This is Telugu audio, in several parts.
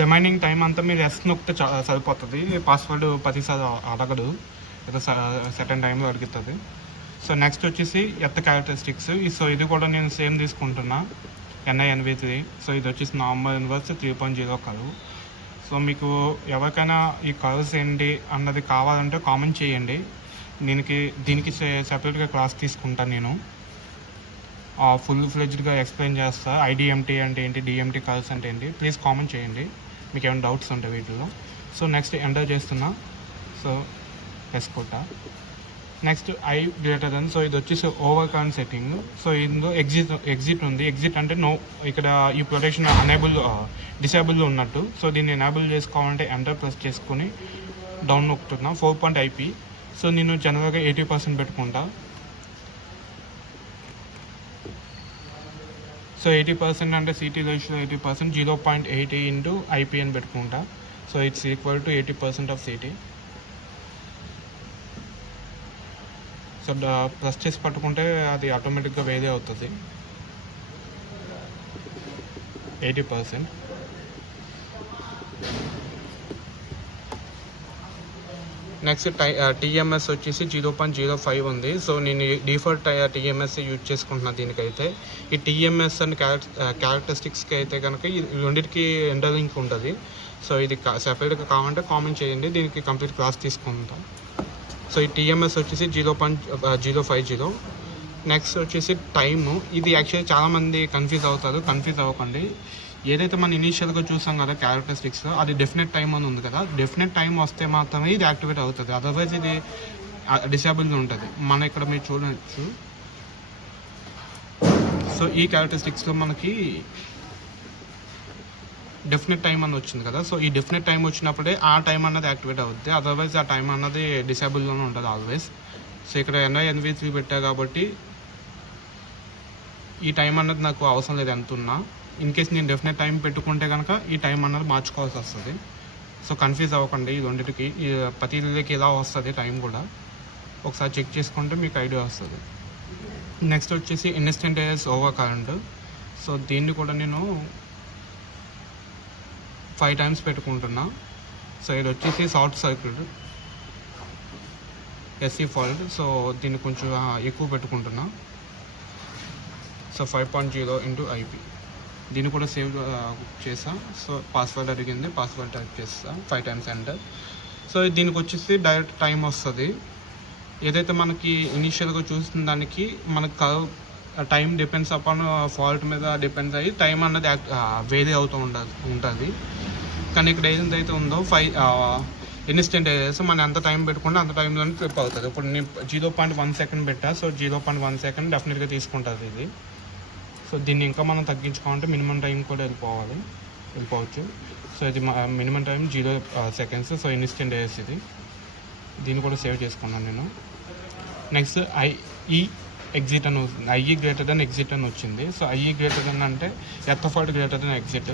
రిమైనింగ్ టైం అంతా మీరు ఎస్ నొక్కితే సరిపోతుంది. పాస్వర్డ్ 10 సార్లు అడగడు, ఏదో సెకండ్ టైంలో అడుగుతుంది. సో నెక్స్ట్ వచ్చేసి క్యారెక్టరిస్టిక్స్. సో ఇది కూడా నేను సేమ్ తీసుకుంటున్నా, NINV3. సో ఇది వచ్చేసి నార్మల్ ఇన్వర్స్ 3.0 కర్వ్. సో మీకు ఎవరికైనా ఈ కర్వ్స్ ఏంటి అన్నది కావాలంటే కామెంట్ చేయండి. దీనికి సెపరేట్గా క్లాస్ తీసుకుంటాను నేను, ఫుల్ ఫ్లెడ్జ్డ్గా ఎక్స్ప్లెయిన్ చేస్తా. IDMT అంటే ఏంటి, DMT కర్వ్స్ అంటే ఏంటి, ప్లీజ్ కామెంట్ చేయండి మీకు ఏమైనా డౌట్స్ ఉంటాయి వీటిలో. సో నెక్స్ట్ ఎంటర్ చేస్తున్నా. సో ఎస్ కొట్టా. Next I greater than. So ఇది వచ్చేసి ఓవర్ కరెంట్ సెట్టింగ్. సో ఇందులో ఎగ్జిట్ ఉంది. ఎగ్జిట్ అంటే నో, ఇక్కడ ఈ ప్రొటెక్షన్ డిసేబుల్ ఉన్నట్టు. సో దీన్ని ఎనేబుల్ చేసుకోవాలంటే ఎంటర్ ప్రెస్ చేసుకొని డౌన్ నొక్కుతున్నా. 4.IP. సో నేను జనరల్గా 80% పెట్టుకుంటా. సో 80% అంటే CT రేషియో 80%, 0.80 into IP అని పెట్టుకుంటా. So it's equal to 80% of CT. So press చేసి పట్టుకుంటే అది ఆటోమేటిక్గా వేరే అవుతుంది 80%. నెక్స్ట్ TMS వచ్చేసి 0.05 ఉంది. సో నేను డిఫాల్ట్ TMS యూజ్ చేసుకుంటున్నాను దీనికైతే. ఈ TMS అండ్ క్యారెక్టరిస్టిక్స్కి అయితే కనుక ఈ రెండింటికి ఇంటర్లింక్ ఉంటుంది. సో ఇది సెపరేట్గా కావాలంటే కామెంట్ చేయండి, దీనికి కంప్లీట్ క్లాస్ తీసుకుంటాం. సో ఈ TMS వచ్చేసి 0.050. నెక్స్ట్ వచ్చేసి టైము. ఇది యాక్చువల్లీ చాలామంది కన్ఫ్యూజ్ అవుతారు, కన్ఫ్యూజ్ అవ్వకండి. ఏదైతే మనం ఇనీషియల్గా చూసాం కదా క్యారెక్టరిస్టిక్స్, అది డెఫినెట్ టైం అని ఉంది కదా, డెఫినెట్ టైం వస్తే మాత్రమే ఇది యాక్టివేట్ అవుతుంది, అదర్వైజ్ ఇది డిసేబుల్ ఉంటుంది. మన ఇక్కడ మీరు చూడవచ్చు. సో ఈ క్యారెక్టరిస్టిక్స్లో మనకి డెఫినెట్ టైం అని వచ్చింది కదా. సో ఈ డెఫినెట్ టైం వచ్చినప్పుడే ఆ టైం అన్నది యాక్టివేట్ అవుతుంది, అదర్వైజ్ ఆ టైం అన్నది డిసేబుల్లోనే ఉంటుంది ఆల్వేస్. సో ఇక్కడ NINV3 పెట్టా కాబట్టి ఈ టైం అన్నది నాకు అవసరం లేదు ఎంత ఉన్నా. ఇన్ కేస్ నేను డెఫినెట్ టైం పెట్టుకుంటే కనుక ఈ టైం అన్నది మార్చుకోవాల్సి వస్తుంది. సో కన్ఫ్యూజ్ అవ్వకండి, ఈ రెండింటికి ప్రతిదీకి ఇలా వస్తుంది టైం కూడా. ఒకసారి చెక్ చేసుకుంటే మీకు ఐడియా వస్తుంది. నెక్స్ట్ వచ్చేసి ఇన్స్టంటేనియస్ ఓవర్ కరెంట్. సో దీన్ని కూడా నేను 5 times పెట్టుకుంటున్నా. సో ఇది వచ్చేసి short circuit SC fault. So దీన్ని కొంచెం ఎక్కువ పెట్టుకుంటున్నా. So 5.0 into IP. దీన్ని కూడా సేవ్ చేసా. సో పాస్వర్డ్ అడిగింది, పాస్వర్డ్ టైప్ చేస్తా, 5 times ఎంటర్. సో దీనికి వచ్చేసి డైరెక్ట్ టైం వస్తుంది. ఏదైతే మనకి ఇనీషియల్గా చూసిన దానికి మనకు టైం డిపెండ్స్ అపాన్ ఫాల్ట్ మీద డిపెండ్స్ అయ్యి టైం అన్నది వేరీ అవుతూ ఉంటుంది. కానీ ఇక్కడ ఏదైతే ఉందో 5 ఇన్స్టంటేనియస్, మనం ఎంత టైం పెట్టుకుంటే అంత టైంలోనే ట్రిప్ అవుతుంది. ఇప్పుడు నేను 0.1 సెకండ్ పెట్టా. సో 0.1 సెకండ్ డెఫినెట్గా తీసుకుంటుంది ఇది. సో దీన్ని ఇంకా మనం తగ్గించుకోవాలంటే మినిమం టైం కూడా వెళ్ళిపోవచ్చు. సో ఇది minimum time 0 seconds. So instantaneous ఇది. దీన్ని కూడా సేవ్ చేసుకున్నాను నేను. నెక్స్ట్ IE ఎగ్జిట్ అని వస్తుంది. IE గ్రేటర్ దెన్ ఎగ్జిట్ అని వచ్చింది. సో IE గ్రేటర్ దెన్ అంటే fault greater than exit.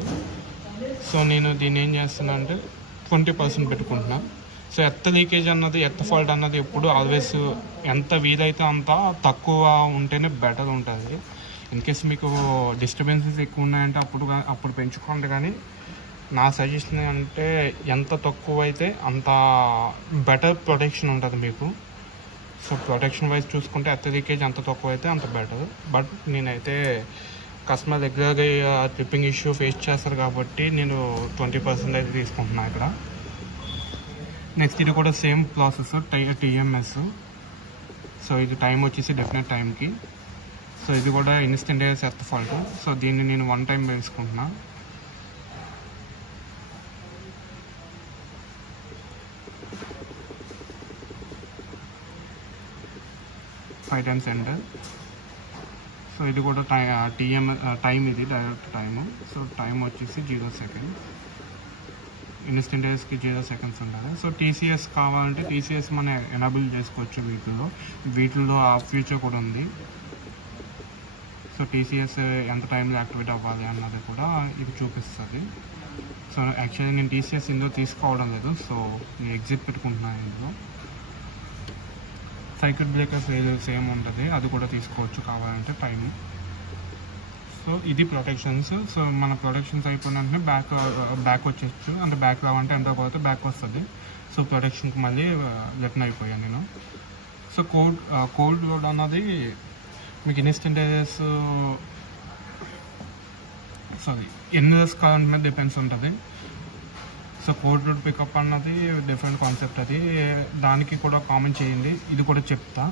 So నేను దీన్ని ఏం చేస్తున్నా అంటే 20% పెట్టుకుంటున్నా. సో లీకేజ్ అన్నది ఫాల్ట్ అన్నది ఎప్పుడు ఆల్వేస్ ఎంత వీలైతే అంత తక్కువ ఉంటేనే బెటర్ ఉంటుంది. ఇన్ కేస్ మీకు డిస్టర్బెన్సెస్ ఎక్కువ ఉన్నాయంటే అప్పుడు పెంచుకోండి. కానీ నా సజెషన్ అంటే ఎంత తక్కువ అయితే అంత బెటర్ ప్రొటెక్షన్ ఉంటుంది మీకు. సో ప్రొటెక్షన్ వైజ్ చూసుకుంటే లీకేజ్ ఎంత తక్కువ అయితే అంత బెటర్. బట్ నేనైతే కస్టమర్ రెగ్యులర్గా ట్రిప్పింగ్ ఇష్యూ ఫేస్ చేస్తారు కాబట్టి నేను 20% అయితే తీసుకుంటున్నాను ఇక్కడ. నెక్స్ట్ ఇది కూడా సేమ్ ప్రాసెస్, TMS. సో ఇది టైం వచ్చేసి డెఫినెట్ టైంకి. సో ఇది కూడా ఇన్స్టంటేనియస్ ఫాల్ట్. సో దీన్ని నేను 1 time వేసుకుంటున్నా. Five times enter. సో ఇది కూడా టైం ఇది డైరెక్ట్ టైము. సో టైం వచ్చేసి 0 seconds. ఇన్స్టంటేనియస్కి 0 seconds ఉండాలి. సో TCS కావాలంటే TCS మనం ఎనేబుల్ చేసుకోవచ్చు వీటిల్లో ఆ ఫ్యూచర్ కూడా ఉంది. సో TCS ఎంత టైంలో యాక్టివేట్ అవ్వాలి అన్నది కూడా ఇది చూపిస్తుంది. సో యాక్చువల్లీ నేను TCS ఇందులో తీసుకోవడం లేదు. సో నేను ఎగ్జిట్ పెట్టుకుంటున్నాను. ఇందులో సైకిల్ బ్రేకర్స్ ఏదో సేమ్ ఉంటుంది, అది కూడా తీసుకోవచ్చు కావాలంటే టైం. సో ఇది ప్రొటెక్షన్స్. సో మన ప్రొటెక్షన్స్ అయిపోయిన వెంటనే బ్యాక్ వచ్చేచ్చు. అంటే బ్యాక్ రావంటే ఎంత పోతే బ్యాక్ వస్తుంది. సో ప్రొటెక్షన్కి మళ్ళీ రిటర్న్ అయిపోయాను నేను. సో కోల్డ్ లోడ్ అన్నది మీకు ఇన్స్టంటేనియస్ ఎన్ని డేస్ కరెంట్ మీద డిపెండ్స్ ఉంటుంది. సో కోల్డ్ లోడ్ పికప్ అన్నది డిఫరెంట్ కాన్సెప్ట్. అది దానికి కూడా కామెంట్ చేయండి, ఇది కూడా చెప్తా.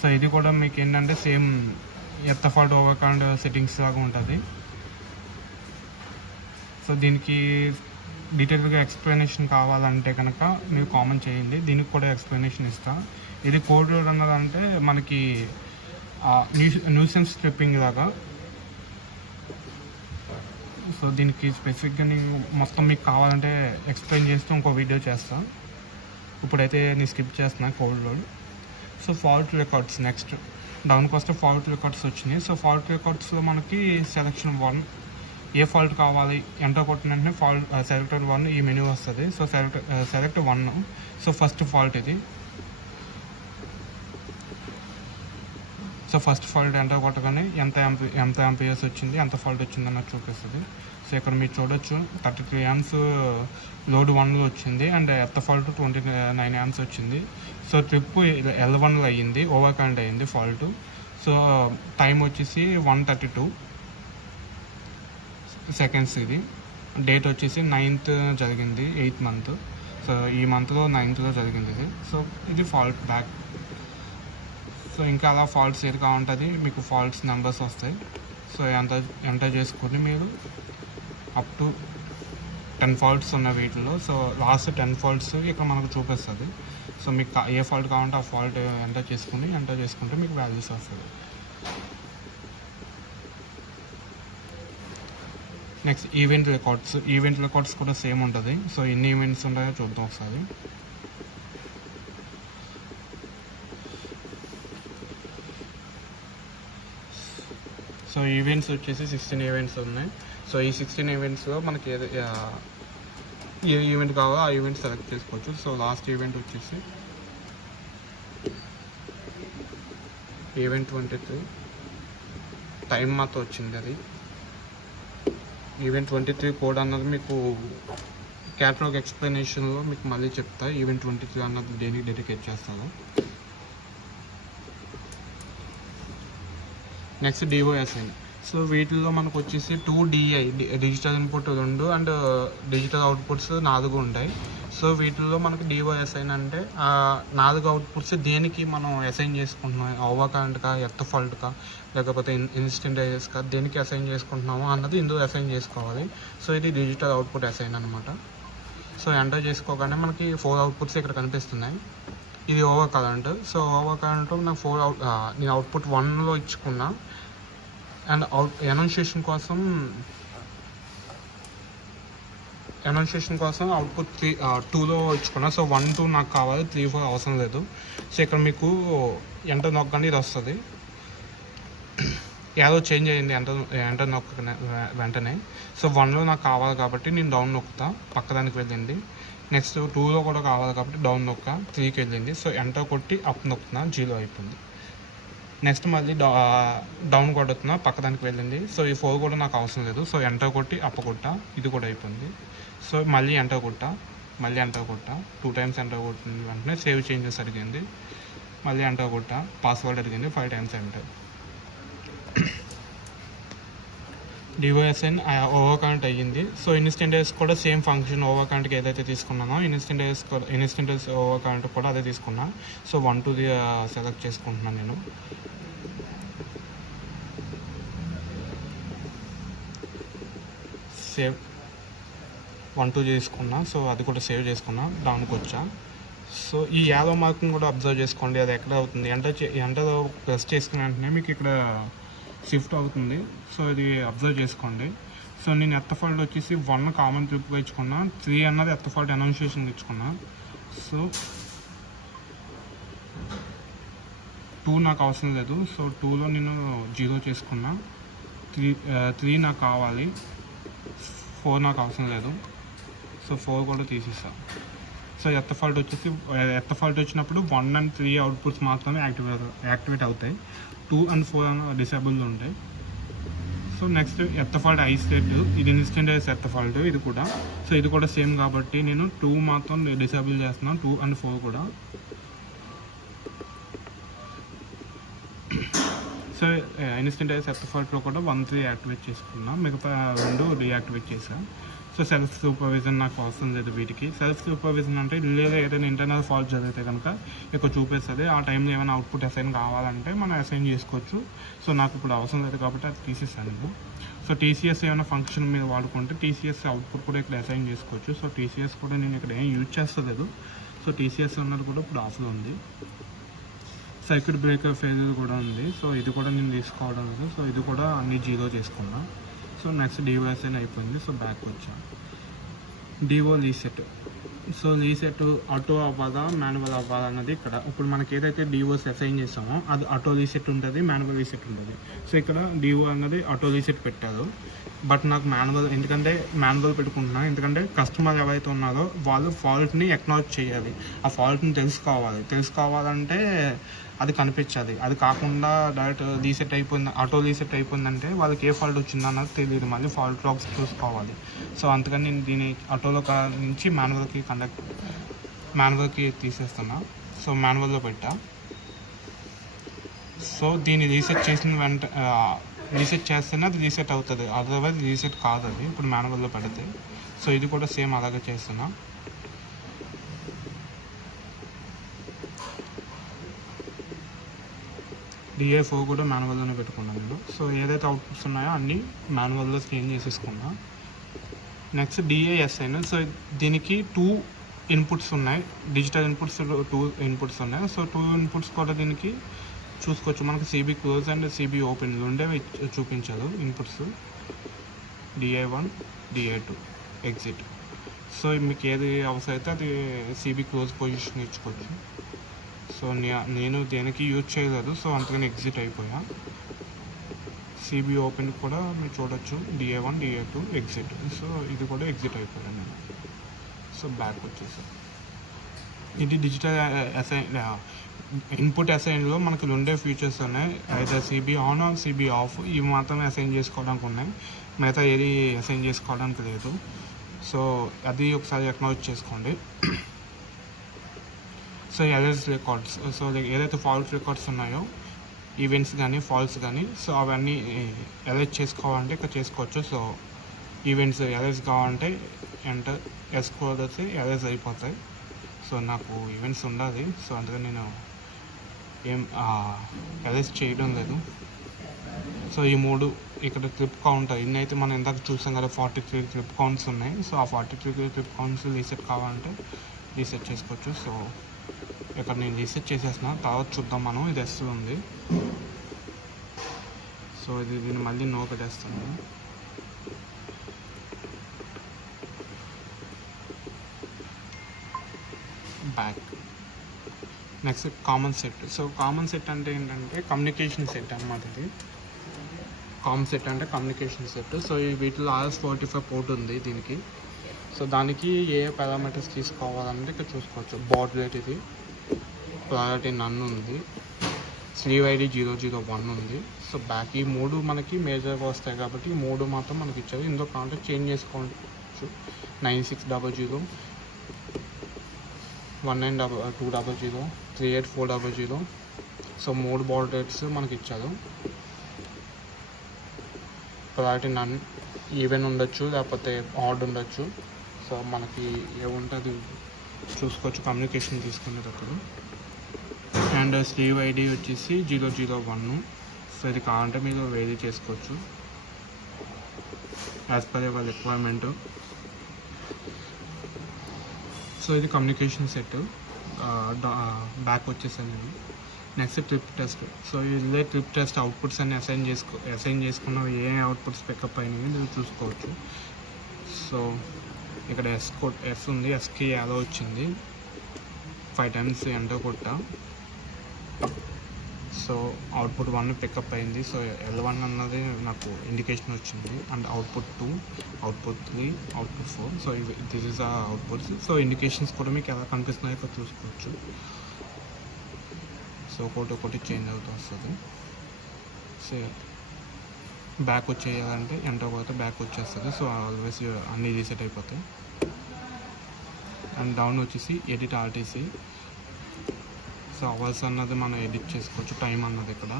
సో ఇది కూడా మీకు ఏంటంటే సేమ్ ఎత్తఫాల్ట్ ఓవర్కరెంట్ సెట్టింగ్స్ లాగా ఉంటుంది. సో దీనికి డీటెయిల్గా ఎక్స్ప్లెనేషన్ కావాలంటే కనుక మీరు కామెంట్ చేయండి, దీనికి కూడా ఎక్స్ప్లెనేషన్ ఇస్తా. ఇది కోల్డ్ లోడ్ అన్నదంటే మనకి న్యూసెన్స్ స్ట్రిప్పింగ్ లాగా. సో దీనికి స్పెసిఫిక్గా నేను మొత్తం మీకు కావాలంటే ఎక్స్ప్లెయిన్ చేస్తూ ఇంకో వీడియో చేస్తాను. ఇప్పుడైతే నేను స్కిప్ చేస్తున్నాను cold load. So fault records next డౌన్కి వస్తే ఫాల్ట్ రికార్డ్స్ వచ్చినాయి. సో ఫాల్ట్ రికార్డ్స్లో మనకి సెలెక్షన్ 1 ఏ ఫాల్ట్ కావాలి ఎంటర్ కొట్టిన వెంటనే సెలెక్టెడ్ 1 ఈ మెనూ వస్తుంది. So select 1. So first fault ఇది. సో ఫస్ట్ ఫాల్ట్ ఎంటర్ కొట్టగానే ఎంత యాంపియర్స్ వచ్చింది, ఎంత ఫాల్ట్ వచ్చింది అన్నది చూపిస్తుంది. సో ఇక్కడ మీరు చూడొచ్చు 33 amps లోడ్ 1లో వచ్చింది అండ్ ఎర్త్ ఫాల్ట్ 29 amps వచ్చింది. సో ట్రిప్ L1లో అయ్యింది, ఓవర్ కరెంట్ అయ్యింది ఫాల్ట్. సో టైం వచ్చేసి 1:32 seconds. ఇది డేట్ వచ్చేసి 9th జరిగింది, 8th month. సో ఈ మంత్లో 9th జరిగింది ఇది. సో ఇది ఫాల్ట్ బ్యాక్. సో ఇంకా అలా ఫాల్ట్స్ ఏది కావాలంటుంది మీకు ఫాల్ట్స్ నెంబర్స్ వస్తాయి. సో ఎంటర్ చేసుకుని మీరు అప్ టు 10 ఫాల్ట్స్ ఉన్న వీటిలో. సో లాస్ట్ 10 ఫాల్ట్స్ ఇక్కడ మనకు చూపిస్తుంది. సో మీకు ఏ ఫాల్ట్ కావాలంటే ఆ ఫాల్ట్ ఎంటర్ చేసుకుంటే మీకు వాల్యూస్ వస్తుంది. నెక్స్ట్ ఈవెంట్ రికార్డ్స్ కూడా సేమ్ ఉంటుంది. సో ఎన్ని ఈవెంట్స్ ఉంటాయో చూద్దాం ఒకసారి. సో ఈవెంట్స్ వచ్చేసి 16 ఈవెంట్స్ ఉన్నాయి. సో ఈ 16 ఈవెంట్స్లో మనకి ఏ ఈవెంట్ కావాలో ఆ ఈవెంట్ సెలెక్ట్ చేసుకోవచ్చు. సో లాస్ట్ ఈవెంట్ వచ్చేసి ఈవెంట్ 23 టైం మాత్రం వచ్చింది. అది ఈవెంట్ 23 కోడ్ అన్నది మీకు క్యాటలాగ్ ఎక్స్ప్లెనేషన్లో మీకు మళ్ళీ చెప్తా. ఈవెంట్ 23 అన్నది దేనికి డెడికేట్ చేస్తాను. నెక్స్ట్ డిఓఎస్ఐ. సో వీటిల్లో మనకు వచ్చేసి 2 DI digital input 2 and digital outputs 4 ఉంటాయి. సో వీటిల్లో మనకి డిఓఎస్ఐ అంటే 4 అవుట్పుట్స్ దేనికి మనం అసైన్ చేసుకుంటున్నాం, ఓవర్ కరెంట్కా, ఎర్త్ ఫాల్ట్కా, లేకపోతే ఇన్స్టంటేనియస్కా, దేనికి అసైన్ చేసుకుంటున్నామో అన్నది ఇందులో అసైన్ చేసుకోవాలి. సో ఇది డిజిటల్ అవుట్పుట్ అసైన్ అనమాట. సో ఎంటర్ చేసుకోగానే మనకి 4 అవుట్పుట్స్ ఇక్కడ కనిపిస్తున్నాయి. ఇది over current. So over current నాకు నేను అవుట్పుట్ 1లో ఇచ్చుకున్నా అండ్ ఎనౌన్సియేషన్ కోసం అవుట్పుట్ 2లో ఇచ్చుకున్నా. సో 1, 2 నాకు కావాలి, 3, 4 అవసరం లేదు. సో ఇక్కడ మీకు ఎంటర్ నొక్కండి, ఇది వస్తుంది. ఏదో చేంజ్ అయ్యింది ఎంటర్ నొక్క వెంటనే. సో 1లో నాకు కావాలి కాబట్టి నేను డౌన్ నొక్కుతా, పక్కదానికి వెళ్ళింది. నెక్స్ట్ 2లో కూడా కావాలి కాబట్టి డౌన్ నొక్క, 3కి వెళ్ళింది. సో ఎంటర్ కొట్టి అప్ నొక్కుతున్నా, 0 అయిపోయింది. నెక్స్ట్ మళ్ళీ డౌన్ కొడుతున్నా, పక్కదానికి వెళ్ళింది. సో ఈ 4 కూడా నాకు అవసరం లేదు. సో ఎంటర్ కొట్టి అప్ కొట్టా, ఇది కూడా అయిపోయింది. సో మళ్ళీ ఎంటర్ కొట్టా, 2 times ఎంటర్ కొట్టిన వెంటనే సేవ్ చేంజెస్ అడిగింది. మళ్ళీ ఎంటర్ కొట్టా, పాస్వర్డ్ అడిగింది, 5 times ఎంటర్. డివైఎస్ఎన్ ఓవర్ కరెంట్ అయ్యింది. సో ఇన్స్టంటేనియస్ కూడా సేమ్ ఫంక్షన్ ఓవర్ కరెంట్కి ఏదైతే తీసుకున్నానో ఇన్స్టంటేనియస్ ఓవర్ కరెంట్ కూడా అదే తీసుకున్నా. సో 1, 2 సెలెక్ట్ చేసుకుంటున్నాను నేను. సేవ్ 1, 2 చేసుకున్నా. సో అది కూడా సేవ్ చేసుకున్నా, డౌన్కి వచ్చా. సో ఈ యారో మార్కింగ్ కూడా అబ్జర్వ్ చేసుకోండి, అది ఎక్కడ అవుతుంది. ఎంటర్ ప్రెస్ చేసుకున్న వెంటనే మీకు ఇక్కడ షిఫ్ట్ అవుతుంది. సో ఇది అబ్జర్వ్ చేసుకోండి. సో నేను ఎర్త్ ఫాల్ట్ వచ్చేసి 1 కామన్ ట్రిప్గా ఇచ్చుకున్నా, 3 అన్నది ఎర్త్ ఫాల్ట్ అనౌన్సియేషన్గా ఇచ్చుకున్నా. సో 2 నాకు అవసరం లేదు. సో 2లో నేను 0 చేసుకున్నా. 3 నాకు కావాలి, 4 నాకు అవసరం లేదు. సో 4 కూడా తీసేస్తా. సో ఎర్త్ ఫాల్ట్ వచ్చినప్పుడు 1 and 3 అవుట్పుట్స్ మాత్రమే యాక్టివేట్ అవుతాయి. 2 and 4 డిసేబుల్ ఉంటాయి. సో నెక్స్ట్ ఎర్తఫాల్ట్ ఐసెట్, ఇది ఇన్స్టెంట్ ఎర్తఫాల్ట్ ఇది కూడా. సో ఇది కూడా సేమ్ కాబట్టి నేను 2 మాత్రం డిసేబుల్ చేస్తున్నాను, 2 and 4 కూడా. సో ఇన్స్టెంట్ ఎర్తఫాల్ట్లో కూడా 1, 3 యాక్టివేట్ చేసుకున్నా, మిగతా 2 రీయాక్టివేట్ చేశాను. సో సెల్ఫ్ సూపర్విజన్ నాకు అవసరం లేదు వీటికి. సెల్ఫ్ సూపర్విజన్ అంటే లేదా ఏదైనా ఇంటర్నల్ ఫాల్ట్ జరిగితే కనుక ఇక్కడ చూపిస్తుంది. ఆ టైంలో ఏమైనా అవుట్పుట్ అసైన్ కావాలంటే మనం అసైన్ చేసుకోవచ్చు. సో నాకు ఇప్పుడు అవసరం లేదు కాబట్టి అది తీసేసాను నేను. సో టీసీఎస్ ఏమైనా ఫంక్షన్ మీద వాడుకుంటే టీసీఎస్ అవుట్పుట్ కూడా ఇక్కడ అసైన్ చేసుకోవచ్చు. సో టీసీఎస్ కూడా నేను ఇక్కడ ఏం యూజ్ చేస్తలేదు. సో టీసీఎస్ ఉన్నది కూడా ఇప్పుడు ఆఫ్లో ఉంది. సర్క్యూట్ బ్రేకర్ ఫెయిల్యూర్ కూడా ఉంది. సో ఇది కూడా నేను తీసుకోవడం లేదు. సో ఇది కూడా అన్ని 0 చేసుకున్నా. సో నెక్స్ట్ డివైస్ అయిపోయింది. సో బ్యాక్ వచ్చాను. డివో రీసెట్. సో రీసెట్ ఆటో అవ్వాలా మాన్యువల్ అవ్వాలా అన్నది ఇక్కడ. ఇప్పుడు మనకి ఏదైతే డివోస్ అసైన్ చేస్తామో అది ఆటో రీసెట్ ఉంటుంది, మాన్యువల్ రీసెట్ ఉంటుంది. సో ఇక్కడ డివో అన్నది ఆటో రీసెట్ పెట్టారు. బట్ నాకు మాన్యువల్, ఎందుకంటే మాన్యువల్ పెట్టుకుంటున్నాను. ఎందుకంటే కస్టమర్ ఎవరైతే ఉన్నారో వాళ్ళు ఫాల్ట్ని ఎక్నాలెడ్జ్ చేయాలి. ఆ ఫాల్ట్ని తెలుసుకోవాలంటే అది కనిపించాలి. అది కాకుండా డైరెక్ట్ రీసెట్ అయిపోయింది, ఆటో రీసెట్ అయిపోయిందంటే వాళ్ళకి ఏ ఫాల్ట్ వచ్చిందన్నది తెలియదు. మళ్ళీ ఫాల్ట్ లాగ్స్ చూసుకోవాలి. సో అందుకని నేను దీన్ని ఆటోలో నుంచి మాన్యువల్కి తీసేస్తున్నా. సో మాన్యువల్లో పెట్టా. సో దీన్ని రీసెట్ చేసిన రీసెట్ చేస్తేనే అది రీసెట్ అవుతుంది, అదర్వైజ్ రీసెట్ కాదు అది ఇప్పుడు మాన్యువల్లో పెడితే. సో ఇది కూడా సేమ్ అలాగే చేస్తున్నా. DA4 కూడా మాన్యువల్లోనే పెట్టుకున్నాను నేను. సో ఏదైతే అవుట్పుట్స్ ఉన్నాయో అన్నీ మాన్యువల్లో చేంజ్ చేసేసుకున్నా. Next DASN. సో దీనికి 2 ఇన్పుట్స్ ఉన్నాయి, డిజిటల్ ఇన్పుట్స్ 2 ఇన్పుట్స్ ఉన్నాయి. సో 2 ఇన్పుట్స్ కూడా దీనికి చూసుకోవచ్చు. మనకి CB close and CB open ఉండేవి చూపించదు inputs. DA1, DA2 exit. So మీకు ఏది అవసరం అయితే అది CB క్లోజ్ పొజిషన్ ఇచ్చుకోవచ్చు. సో నేను దేనికి యూజ్ చేయలేదు. సో అందుకని ఎగ్జిట్ అయిపోయా. CB ఓపెన్ కూడా మీరు చూడొచ్చు, DA1, DA2 ఎగ్జిట్. సో ఇది కూడా ఎగ్జిట్ అయిపోయాను నేను. సో బ్యాక్ వచ్చేసాను. ఇది డిజిటల్ అసైన్ ఇన్పుట్ అసైన్లో మనకి 2 ఫీచర్స్ ఉన్నాయి. అయితే CB on or CB off, ఇవి మాత్రమే అసైన్ చేసుకోవడానికి ఉన్నాయి, మిగతా ఏది అసైన్ చేసుకోవడానికి లేదు. సో అది ఒకసారి అక్నాలెడ్జ్ చేసుకోండి. సో ఎర్రర్స్ రికార్డ్స్, సో ఏదైతే ఫాల్ట్ రికార్డ్స్ ఉన్నాయో ఈవెంట్స్ కానీ ఫాల్ట్స్ కానీ, సో అవన్నీ ఎరేజ్ చేసుకోవాలంటే ఇక్కడ చేసుకోవచ్చు. సో ఈవెంట్స్ ఎరేజ్ కావాలంటే ఎంటర్ వేసుకోవద్దు, ఎరేజ్ అయిపోతాయి. సో నాకు ఈవెంట్స్ ఉండాలి. సో అందుకని నేను ఏం ఎరేజ్ చేయడం లేదు. సో ఈ 3 ఇక్కడ ట్రిప్ కౌంట్, ఇన్నైతే మనం ఇందాక చూసాం కదా 43 ట్రిప్ కౌంట్స్ ఉన్నాయి. సో ఆ 43 ట్రిప్ కౌంట్స్ రీసెట్ కావాలంటే రీసెట్ చేసుకోవచ్చు. సో ఇక్కడ నేను రీసెట్ చేసేసిన, తర్వాత చూద్దాం మనం. ఇది ఎస్ ఉంది. సో దీన్ని మళ్ళీ నో పెట్టేస్తాను. Back. Next common set. So common set అంటే ఏంటంటే కమ్యూనికేషన్ సెట్ అన్నమాట. ఇది కామన్ సెట్ అంటే కమ్యూనికేషన్ సెట్. సో వీటిలో RS-485 పోర్ట్ ఉంది దీనికి. సో దానికి ఏ పారామీటర్స్ తీసుకోవాలంటే ఇక్కడ చూసుకోవచ్చు. బాడ్ రేట్, ఇది ప్రయారిటీ నన్ ఉంది, స్లీవ్ ID 001 ఉంది. సో బ్యాక్ ఈ 3 మనకి మేజర్గా వస్తాయి కాబట్టి ఈ 3 మాత్రం మనకి ఇచ్చారు. ఇందులో కావాలంటే చేంజ్ చేసుకోవచ్చు. 9600, 19200, 38400. సో 3 బాడ్ రేట్స్ మనకి ఇచ్చారు. ప్రయారిటీ నన్, ఈవెన్ ఉండొచ్చు లేకపోతే ఆడ్ ఉండొచ్చు. సో మనకి ఏముంటుంది చూసుకోవచ్చు కమ్యూనికేషన్ తీసుకునేటప్పుడు. అండ్ స్లీవ్ ID వచ్చేసి 001. సో ఇది కావాలంటే మీరు వేరీ చేసుకోవచ్చు as per your requirement. So ఇది కమ్యూనికేషన్ సెట్. బ్యాక్ వచ్చేసాను నేను. Next trip test. సో ఇదే ట్రిప్ టెస్ట్ అవుట్పుట్స్ అన్ని అసైన్ చేసుకున్న ఏ అవుట్పుట్స్ పికప్ అయినాయి మీరు చూసుకోవచ్చు. సో ఇక్కడ ఎస్ ఉంది, ఎస్కి యాలో వచ్చింది, 5 times ఎంటర్ కొట్టా. సో అవుట్పుట్ 1 పికప్ అయింది. సో L1 అన్నది నాకు ఇండికేషన్ వచ్చింది. And output 2, output 3, output 4. So this is ఆ అవుట్పుట్స్. సో ఇండికేషన్స్ కూడా మీకు ఎలా కనిపిస్తున్నాయో ఇక్కడ చూసుకోవచ్చు. సో ఒకటి చేంజ్ అవుతూ వస్తుంది. సో బ్యాక్ వచ్చేయాలంటే ఎంటర్ కొడితే బ్యాక్ వచ్చేస్తుంది. సో ఆల్వేస్ అన్నీ రీసెట్ అయిపోతాయి. అండ్ డౌన్ వచ్చేసి ఎడిట్ ఆర్టీసీ. సో అవర్స్ అన్నది మనం ఎడిట్ చేసుకోవచ్చు. టైం అన్నది ఇక్కడ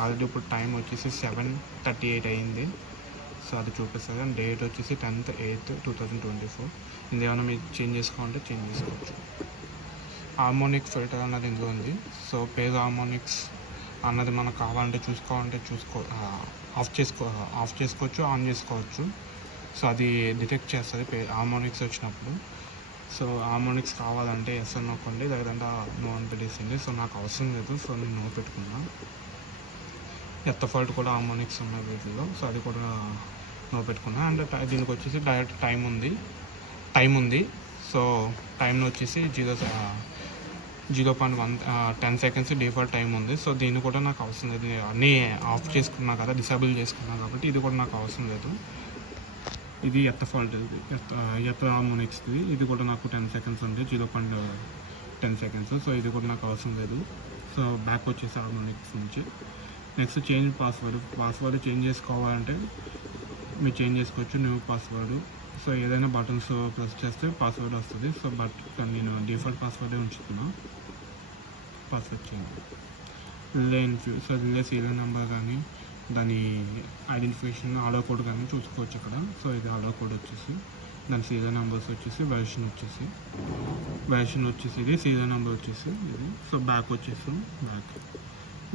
ఆల్రెడీ ఇప్పుడు టైం వచ్చేసి 7:38 అయింది. సో అది చూపిస్తుంది. అండ్ డేట్ వచ్చేసి 10th 8th 2024. ఇందులో ఏమైనా మీరు చేంజ్ చేసుకోవాలంటే చేంజ్ చేసుకోవచ్చు. హార్మోనిక్ ఫిల్టర్ అన్నది ఇందులో ఉంది. సో పేజ్ హార్మోనిక్స్ అన్నది మనకు కావాలంటే ఆఫ్ చేసుకోవచ్చు, ఆన్ చేసుకోవచ్చు. సో అది డిటెక్ట్ చేస్తుంది హార్మోనిక్స్ వచ్చినప్పుడు. సో హార్మోనిక్స్ కావాలంటే ఎస్ అని నొక్కండి, లేదంటే నో అని పెట్టేసింది. సో నాకు అవసరం లేదు, సో నేను నో పెట్టుకున్నా. ఎత్తఫాల్ట్ కూడా హార్మోనిక్స్ ఉన్నాయి వీటిలో, సో అది కూడా నో పెట్టుకున్నా. అండ్ దీనికి వచ్చేసి డైరెక్ట్ టైం ఉంది. సో టైంలో వచ్చేసి 0.1 10 seconds డిఫాల్ట్ టైం ఉంది. సో దీన్ని కూడా నాకు అవసరం లేదు, అన్నీ ఆఫ్ చేసుకున్నా కదా, డిసేబుల్ చేసుకున్నా కాబట్టి ఇది కూడా నాకు అవసరం లేదు. ఇది ఎత్తఫాల్ట్, ఎత్త హార్మోనిక్స్ది. ఇది కూడా నాకు 10 seconds ఉంది, 0.10 seconds. సో ఇది కూడా నాకు అవసరం లేదు. సో బ్యాక్ వచ్చేసి హార్మోనిక్స్ నుంచి. నెక్స్ట్ చేంజ్ పాస్వర్డ్ చేంజ్ చేసుకోవాలంటే మీరు చేంజ్ చేసుకోవచ్చు. New password. సో ఏదైనా బటన్స్ ప్రెస్ చేస్తే పాస్వర్డ్ వస్తుంది. సో నేను డిఫాల్ట్ పాస్వర్డే ఉంచుతున్నా. Password change so relay serial number కానీ దాని ఐడెంటిఫికేషన్ ఆర్డర్ కోడ్ కానీ చూసుకోవచ్చు ఇక్కడ. సో ఇది ఆర్డర్ కోడ్ వచ్చేసి, దాని సీరియల్ నెంబర్స్ వచ్చేసి, వెర్షన్ వచ్చేసి ఇది, సీరియల్ నెంబర్ వచ్చేసి ఇది. సో బ్యాక్ వచ్చేసి back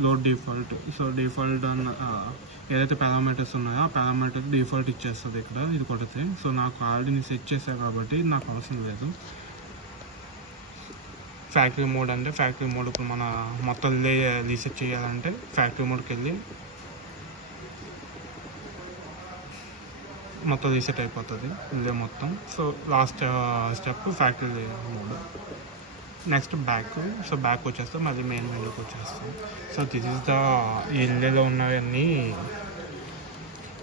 load default. So default ఏదైతే పారామీటర్స్ ఉన్నాయో ఆ పారామీటర్ డిఫాల్ట్ ఇచ్చేస్తుంది ఇక్కడ ఇది కొడితే. సో నాకు ఆల్రెడీ సెట్ చేశాను కాబట్టి నాకు అవసరం లేదు. ఫ్యాక్టరీ మోడ్ అంటే ఫ్యాక్టరీ మోడ్ ఇప్పుడు మన మొత్తం రీసెట్ చేయాలంటే ఫ్యాక్టరీ మోడ్కి వెళ్ళి మొత్తం రీసెట్ అయిపోతుంది ఇదే మొత్తం. So last step factory mode. Next back. So back వచ్చేస్తే మళ్ళీ మెయిన్ మెనూకి వచ్చేస్తాం. సో దిస్ ఇస్ ద ఇల్లులో ఉన్నవన్నీ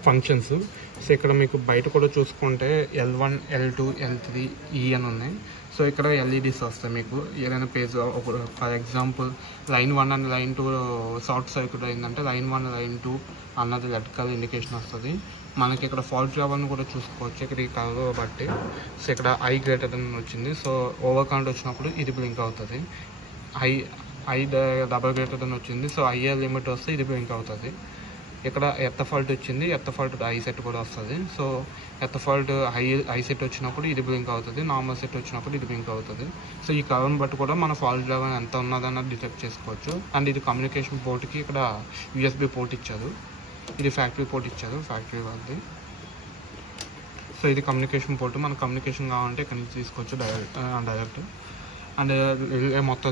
ఫంక్షన్స్. సో ఇక్కడ మీకు బయట కూడా చూసుకుంటే L1 L2 L3 E అని ఉన్నాయి. సో ఇక్కడ LEDs వస్తాయి మీకు ఏదైనా page. For example line 1 and line 2 short circuit అయిందంటే లైన్ 1 లైన్ 2 అన్నది రెడ్ కలర్ ఇండికేషన్ వస్తుంది. మనకి ఇక్కడ ఫాల్ట్ లెవెల్ని కూడా చూసుకోవచ్చు ఇక్కడ ఈ కలర్ బట్టి. సో ఇక్కడ I గ్రేటర్ దెన్ వచ్చింది. సో ఓవర్ కౌంట్ వచ్చినప్పుడు ఇది బ్లింక్ అవుతుంది. I డబల్ గ్రేటర్ దెన్ వచ్చింది. సో IR లిమిట్ వస్తే ఇది బ్లింక్ అవుతుంది. ఇక్కడ ఎత్తఫాల్ట్ వచ్చింది, ఎత్తఫాల్ట్ I సెట్ కూడా వస్తుంది. సో ఎత్తఫాల్ట్ I సెట్ వచ్చినప్పుడు ఇది బ్లింక్ అవుతుంది, నార్మల్ సెట్ వచ్చినప్పుడు ఇది బ్లింక్ అవుతుంది. సో ఈ కలర్ని బట్టి కూడా మన ఫాల్ట్ లెవెల్ ఎంత ఉన్నదన్నది డిటెక్ట్ చేసుకోవచ్చు. అండ్ ఇది కమ్యూనికేషన్ పోర్ట్కి ఇక్కడ USB పోర్ట్ ఇచ్చారు, ఇది ఫ్యాక్టరీ పోర్ట్ ఇచ్చారు ఫ్యాక్టరీ వాళ్ళది. సో ఇది కమ్యూనికేషన్ పోర్ట్. మన కమ్యూనికేషన్ కావాలంటే ఇక్కడ నుంచి తీసుకోవచ్చు డైరెక్ట్. అండ్ మొత్తం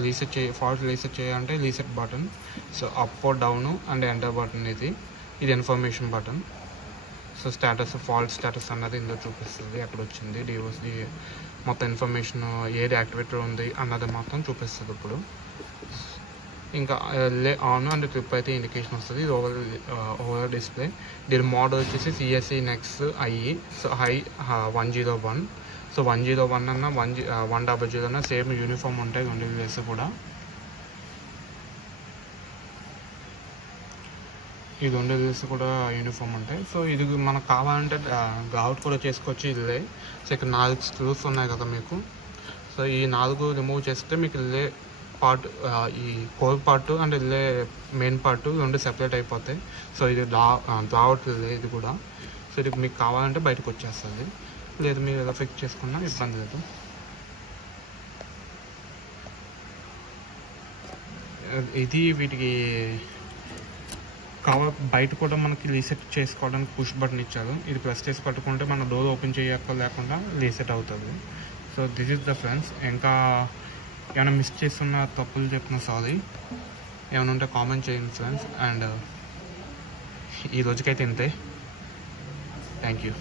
ఫాల్ట్ రీసెట్ చేయాలంటే reset button. So up or down and enter button ఇది information button. So fault status అన్నది ఇందులో చూపిస్తుంది, ఎక్కడ వచ్చింది డివోస్ది మొత్తం ఇన్ఫర్మేషన్, ఏది యాక్టివేటర్ ఉంది అన్నది మొత్తం చూపిస్తుంది. ఇప్పుడు ఇంకా ఆన్ అండ్ ట్రిప్ అయితే ఇండికేషన్ వస్తుంది. ఇది ఓవర్ డిస్ప్లే. దీని మోడల్ వచ్చేసి CSE నెక్స్ IE. సో 101. సో 101 అన్న 100 అన్న సేమ్ యూనిఫామ్ ఉంటాయి రెండు వేస్ కూడా. ఈ రెండు వేస్ కూడా యూనిఫామ్ ఉంటాయి. సో ఇది మనకు కావాలంటే గ్రౌట్ కూడా చేసుకోవచ్చు ఇల్లే. సో ఇక్కడ 4 స్క్రూస్ ఉన్నాయి కదా మీకు. సో ఈ 4 రిమూవ్ చేస్తే మీకు ఇల్లే పార్ట్, ఈ కోర్ పార్ట్ అండ్ ఇల్లే మెయిన్ పార్ట్ రెండు సెపరేట్ అయిపోతాయి. సో ఇది గ్రౌట్ ఇది కూడా. సో ఇది మీకు కావాలంటే బయటకు వచ్చేస్తుంది, లేదు మీరు ఎలా ఫిక్స్ చేసుకున్నా ఇబ్బంది లేదు. ఇది వీటికి బయట కూడా మనకి రీసెట్ చేసుకోవడానికి పుష్ బటన్ ఇచ్చారు. ఇది ప్రెస్ చేసి పట్టుకుంటే మన డోర్ ఓపెన్ చేయక లేకుండా రీసెట్ అవుతుంది. So this is the friends. ఇంకా ఏమైనా మిస్ చేస్తున్న తప్పులు చెప్పిన సారీ, ఏమైనా ఉంటే కామెంట్ చేయండి ఫ్రెండ్స్. అండ్ ఈ రోజుకైతే ఇంతే. Thank you.